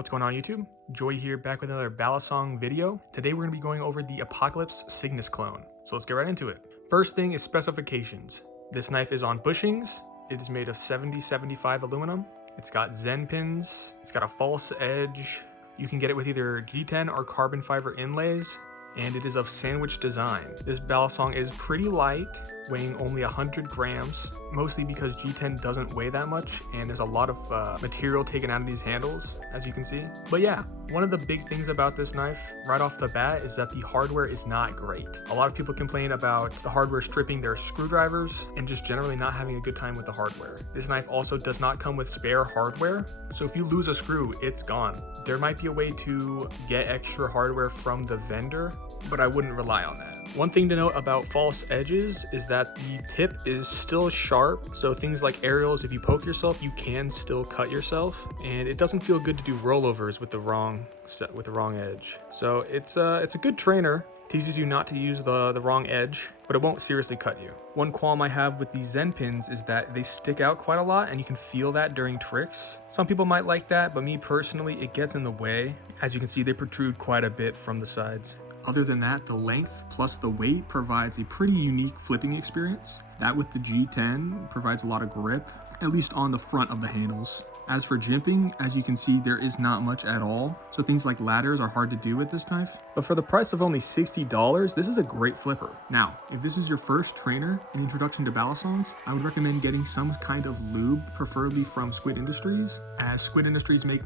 What's going on YouTube? Joy here, back with another Balisong video. Today we're going to be going over the Apocalypse Cygnus clone. So let's get right into it. First thing is specifications. This knife is on bushings. It is made of 70-75 aluminum. It's got Zen pins. It's got a false edge. You can get it with either G10 or carbon fiber inlays. And it is of sandwich design. This Balisong is pretty light, weighing only 100 grams, mostly because G10 doesn't weigh that much, and there's a lot of material taken out of these handles, as you can see. But yeah, one of the big things about this knife, right off the bat, is that the hardware is not great. A lot of people complain about the hardware stripping their screwdrivers, and just generally not having a good time with the hardware. This knife also does not come with spare hardware, so if you lose a screw, it's gone. There might be a way to get extra hardware from the vendor, but I wouldn't rely on that. One thing to note about false edges is that the tip is still sharp, so things like aerials, if you poke yourself, you can still cut yourself, and it doesn't feel good to do rollovers with the wrong edge. So it's a good trainer. Teaches you not to use the wrong edge, but it won't seriously cut you. One qualm I have with these Zen pins is that they stick out quite a lot, and you can feel that during tricks. Some people might like that, but me personally, it gets in the way. As you can see, they protrude quite a bit from the sides. Other than that, the length plus the weight provides a pretty unique flipping experience. That with the G10 provides a lot of grip, at least on the front of the handles. As for jimping, as you can see, there is not much at all, so things like ladders are hard to do with this knife. But for the price of only $60, this is a great flipper. Now, if this is your first trainer and introduction to Balisongs, I would recommend getting some kind of lube, preferably from Squid Industries, as Squid Industries make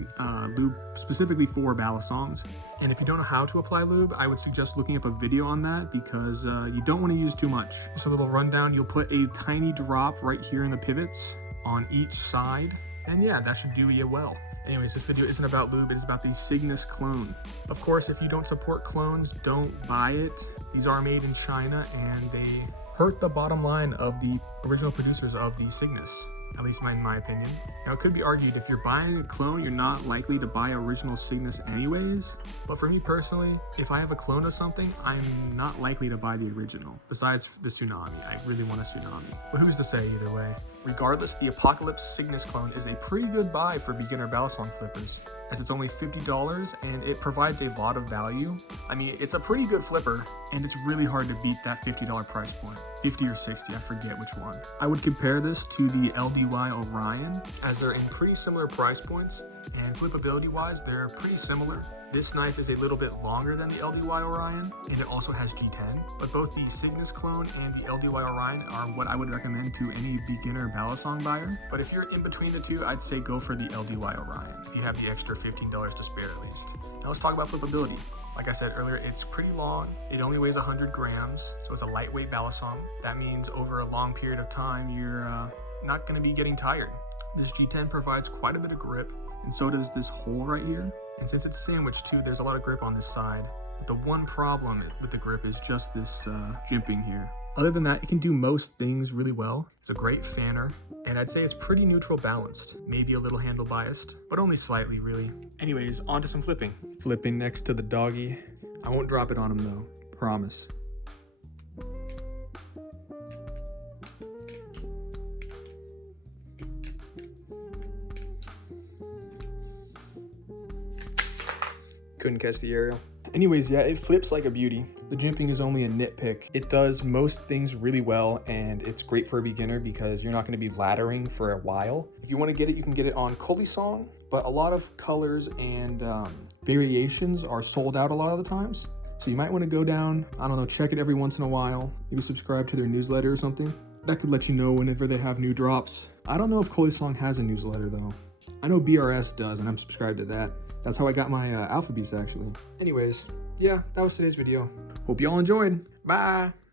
lube specifically for Balisongs. And if you don't know how to apply lube, I would suggest looking up a video on that, because you don't want to use too much. Just a little rundown, you'll put a tiny drop right here in the pivots on each side. And yeah, that should do you well. Anyways, this video isn't about lube, it is about the Cygnus clone. Of course, if you don't support clones, don't buy it. These are made in China, and they hurt the bottom line of the original producers of the Cygnus. At least in my opinion. Now, it could be argued if you're buying a clone, you're not likely to buy original Cygnus anyways. But for me personally, if I have a clone of something, I'm not likely to buy the original. Besides the Tsunami, I really want a Tsunami. But who's to say either way? Regardless, the Apocalypse Cygnus clone is a pretty good buy for beginner Balisong flippers, as it's only $50 and it provides a lot of value. I mean, it's a pretty good flipper, and it's really hard to beat that $50 price point. 50 or 60, I forget which one. I would compare this to the LDY Orion, as they're in pretty similar price points, and flippability wise, they're pretty similar. This knife is a little bit longer than the LDY Orion, and it also has G10, but both the Cygnus clone and the LDY Orion are what I would recommend to any beginner Balisong buyer. But if you're in between the two, I'd say go for the LDY Orion, if you have the extra $15 to spare at least. Now let's talk about flippability. Like I said earlier, it's pretty long. It only weighs 100 grams, so it's a lightweight Balisong. That means over a long period of time, you're not going to be getting tired. This G10 provides quite a bit of grip, and so does this hole right here. And since it's sandwiched too, there's a lot of grip on this side. But the one problem with the grip is just this jimping here. Other than that, it can do most things really well. It's a great fanner, and I'd say it's pretty neutral balanced. Maybe a little handle biased, but only slightly really. Anyways, on to some flipping. Flipping next to the doggy. I won't drop it on him though, promise. Couldn't catch the aerial. Anyways, yeah, it flips like a beauty. The jimping is only a nitpick. It does most things really well, and it's great for a beginner because you're not going to be laddering for a while. If you want to get it, you can get it on Balisong, but a lot of colors and variations are sold out a lot of the times. So you might want to go down, I don't know, check it every once in a while. Maybe subscribe to their newsletter or something. That could let you know whenever they have new drops. I don't know if Balisong has a newsletter though. I know BRS does, and I'm subscribed to that. That's how I got my alpha beats actually. Anyways, yeah, that was today's video. Hope y'all enjoyed. Bye.